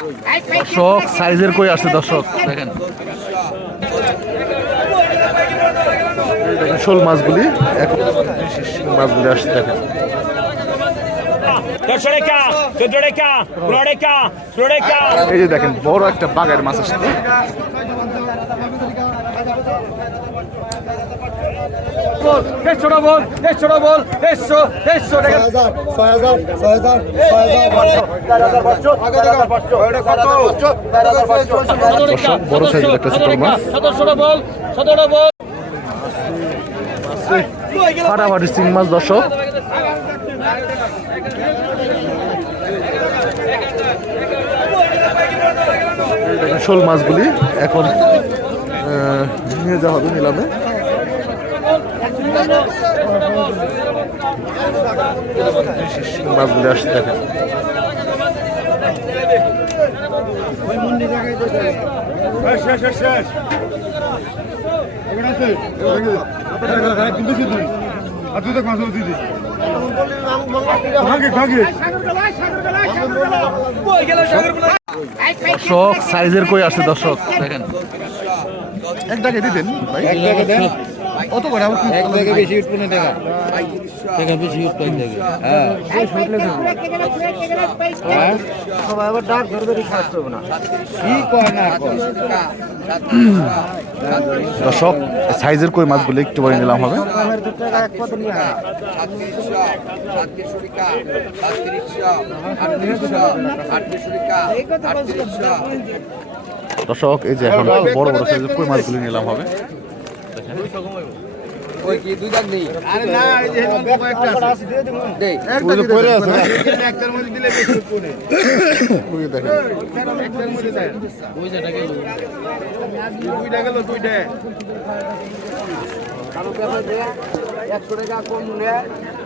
দর্শক সাইজের কই আছে দর্শক? দেখেন। দেখেন শোল মাছগুলি এখন মাছগুলি আসছে দেখেন। এই যে দেখেন বড় একটা বাগের মাছ আসছে। বল বল টাকা দর্শক বড় সাইজের একটা ছোট মাছ বল সতেরোটা বল ফাটাফাটি চিং মাছ দর্শক শোল মাছগুলি এখন নিয়ে যাওয়া হবে নিলামে মাছগুলি আসছে দেখেন। দর্শক সাইজের কই আছে দর্শক? দেখেন। এক দাগে দিতেন ভাই। অত করে আমার কি বেশি উঠবে টাকা টাকা বেশি উঠবে হ্যাঁ। সবাই আবার ডাক ধরে ধরে খাওয়াতে না। কি কয় না দর্শক সাইজের কই মাছগুলো একটু পরে নিলাম হবে। এক দর্শক এই যে এখন বড় বড় সাইজের কই মাছগুলো নিলাম হবে।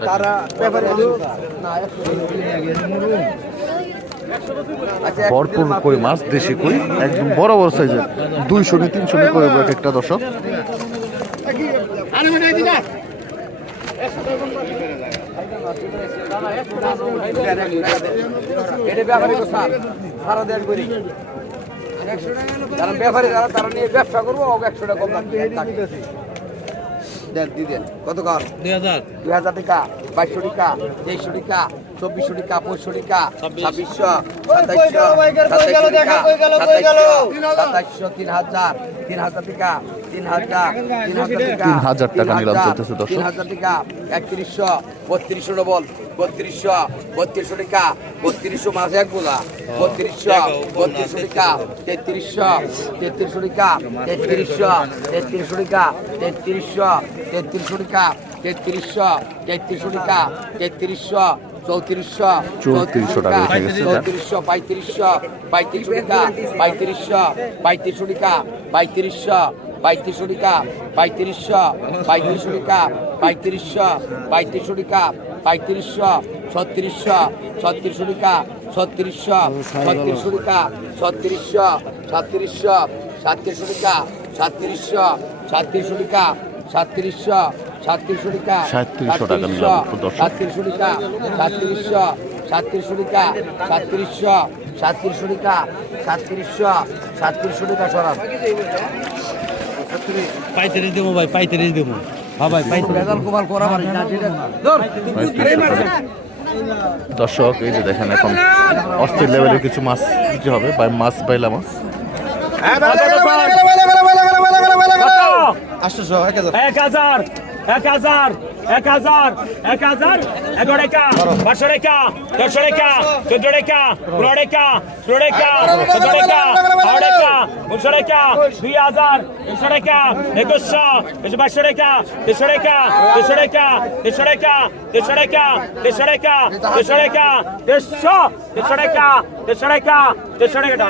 কারও ভরপুর কই মাছ, দেশি কই? একদম বড় বড় সাইজের দুইশো নি তিনশো নি করে এক একটা দর্শক আরে ওটা দিদা এটা ব্যাপারে তো স্যার সারা দেড় করি যারা ব্যাপারে যারা তারা নিয়ে ব্যবসা করব একশো টাকা কম দেন দি দেন কত কর? দুই হাজার। দুই হাজার টাকা বাইশশো টাকা তেইশশো টাকা চব্বিশশো টাকা পঁচিশশো টাকা ছাব্বিশশো সাতাইশশো সাতাইশশো টাকা সাতাইশশো তিন হাজার তিন হাজার টাকা তিন হাজার টাকা নিলাম চলতেছে দর্শক। তিন হাজার টাকা একত্রিশশো বত্রিশশো ডবল বত্রিশশো বত্রিশশো টাকা বত্রিশশো মাছ এক বোঝা বত্রিশশো বত্রিশশো টাকা তেত্রিশশো তেত্রিশশো টাকা তেত্রিশশো তেত্রিশশো টাকা তেত্রিশশো তেত্রিশশো টাকা তেত্রিশশো তেত্রিশশো টাকা তেত্রিশশো চৌত্রিশশো চৌত্রিশশো টাকা। চৌত্রিশশো পঁয়ত্রিশশো পঁয়ত্রিশশো টাকা পঁয়ত্রিশশো পঁয়ত্রিশশো টাকা পঁয়ত্রিশশো পঁয়ত্রিশশো টাকা পঁয়ত্রিশশো পঁয়ত্রিশশো টাকা পঁয়ত্রিশশো পঁয়ত্রিশশো টাকা পঁয়ত্রিশশো ছত্রিশশো ছত্রিশশো টাকা ছত্রিশশো ছত্রিশশো টাকা ছত্রিশশো সাতত্রিশশো সাতত্রিশশো টাকা সাতত্রিশশো সাতত্রিশশো টাকা সাতত্রিশশো সাতত্রিশশো টাকা 3700 টাকা। সাতত্রিশশো টাকা সাতত্রিশশো সাতত্রিশশো টাকা সাতত্রিশশো সাতত্রিশশো টাকা সাতত্রিশশো সাতত্রিশশো টাকা সরাব পাইতারি দেবো ভাই পাইতারি দেবো। হ্যাঁ ভাই পাইতারি রেজাল কুমার করা পারি না যেটা ধর পঁয়ত্রিশশো টাকা। দর্শক এই যে দেখেন এখন অস্থির লেভেলের কিছু মাছ দিতে হবে মাছ পাইলাম। মাছ আটশোশো এক হাজার। এক হাজার এক হাজার। এক হাজার এক হাজার, এগারো টাকা পাঁচশো টাকা দশশো টাকা চোদ্দ টাকা পনেরো টাকা ষোলো টাকা চোদ্দ টাকা বারো টাকা উনিশশো টাকা দুই হাজার, তিনশো টাকা একুশশো, একশো বাইশশো টাকা দেড়শো টাকা দেড়শো টাকা দেড়শো টাকা দেড়শো টাকা দেড়শো টাকা দেড়শো টাকা দেড়শো দেড়শো টাকা দেড়শো টাকা দেড়শো টাকা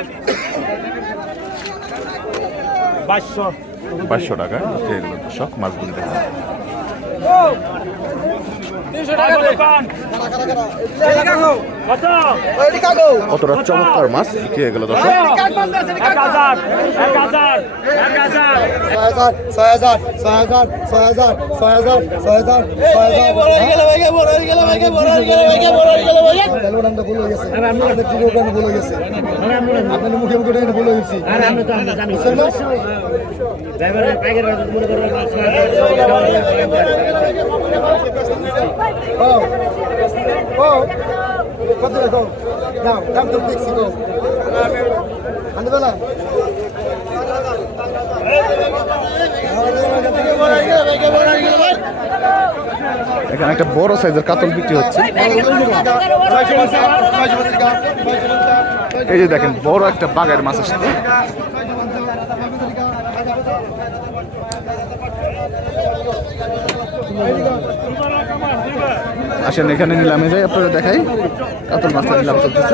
বাইশশো। বাইশশো টাকা উঠে গেল মাছগুলি কত কতটা চমৎকার মাছ বিক্রি হয়ে দর্শক এক হাজার এক হাজার এক হাজার ছয় হাজার ছয় হাজার ছয় হাজার ছয় হাজার ছয় হাজার ছয় হাজার খেলো রানটা ভুল হয়ে গেছে আপনার ট্রিগর রান ভুল হয়ে গেছে আপনার মুখে মুখে দাম দেখছি গো আনবে এখানে একটা বড় সাইজের কাতল বিক্রি হচ্ছে। এই যে দেখেন, বড় একটা বাগের মাছ আসছে। আসেন এখানে নিলামে যাই আপনারা দেখাই কাতল মাছটা নিলাম চলতেছে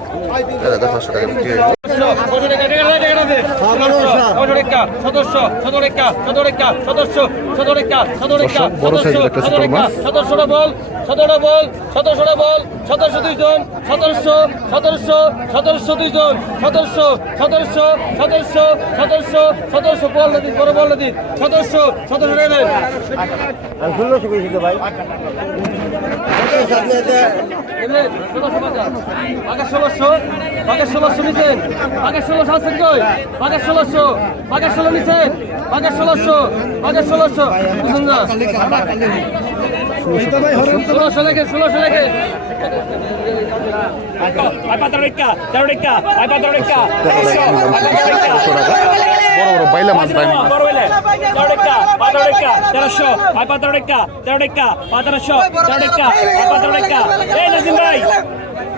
দাদা পাঁচশো টাকা বিক্রি বড় সাইজের একটা ছোট মাছ সতেরোশো বল সতেরো বল সতেরোশো বল সতেরোশো দুইজন সতেরোশো সতেরোশো সতেরোশো দুইজন সতেরোশো সতেরোশো সতেরোশো সতেরোশো সতেরোশো বল দিন বড় বল দিন সতেরোশো সতেরোশো নেবেন ভাই ষোলোশো বাইলা মাছ তেরোশো আই পাতার টেক্কা তেরো টেক্কা পাতারশো তেরো টেক্কা আই পাতার টেক্কা এই নাজিম ভাই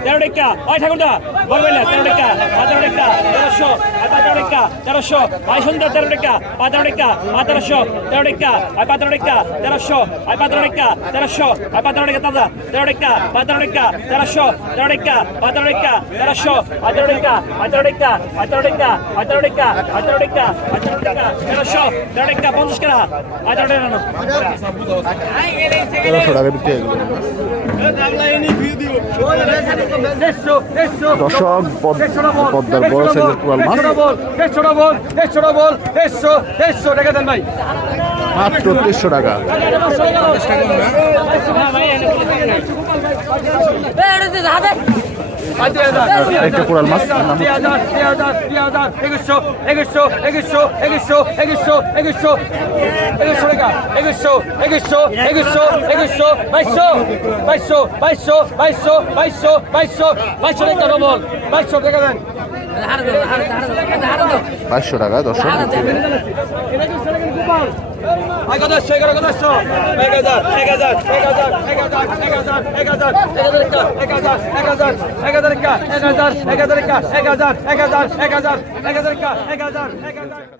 তেরো টেক্কা ওই ঠাকুরদা বল বলে তেরো টেক্কা পাতার টেক্কা তেরোশো পাতার টেক্কা তেরোশো আই সুন্দর তেরো টেক্কা পাতার টেক্কা পাতারশো তেরো টেক্কা আই পাতার টেক্কা তেরোশো আই পাতার টেক্কা তেরোশো আই পাতার টেক্কা দাদা তেরো টেক্কা পাতার টেক্কা তেরোশো তেরো টেক্কা পাতার টেক্কা তেরোশো পাতার টেক্কা পাতার টেক্কা পাতার টেক্কা পাতার টেক্কা পাতার টেক্কা পাতার টেক্কা তেরোশো তেরো টেক্কা পঞ্চাশ টাকা পাতার টেক্কা তেরোশো টাকা বিক্রি হয়ে গেল দশক পদ্মার বড় সাইজের কোরাল মাছ। মাত্র তেইশশো টাকা। টাকা। একটা কোরাল মাছ একুশশো একুশশো একুশশো একুশশো একুশশো একুশশো একুশশো টাকা একুশশো একুশশো একুশশো একুশশো বাইশশো বাইশশো বাইশশো বাইশশো বাইশশো বাইশশো বাইশশো টাকা ডবল বাইশশো টাকা দেন। বাইশশো টাকা দর্শক। এক হাজার এগারো হাজার এক হাজার এক হাজার এক হাজার এক হাজার এক হাজার এক হাজার এক হাজার এক হাজার এক হাজার এক হাজার এক হাজার এক হাজার এক হাজার এক হাজার এক হাজার এক হাজার এক হাজার